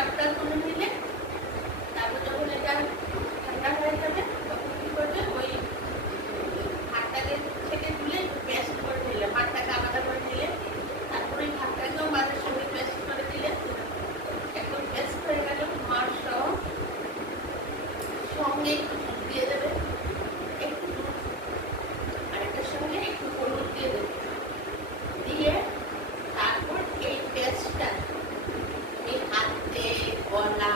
পাতলা করে নিলে তারপর যখন এটা ঠান্ডা হয়ে যাবে তখন কি করবে, ওই ভাতটাকে থেকে তুলে পেস্ট করে নিলে, ভাতটাকে আলাদা করে নিলে, তারপর ওই ভাতটাকেও মাছের সঙ্গে পেস্ট করে দিলে একদম পেস্ট হয়ে গেল। মাছ সহ সঙ্গে একটু দুধ দিয়ে দেবে, একটু দুধ, আর এটার সঙ্গে একটু হলুদ দিয়ে দেবে, দিয়ে তারপর এই পেস্টটা এই হাতে গলা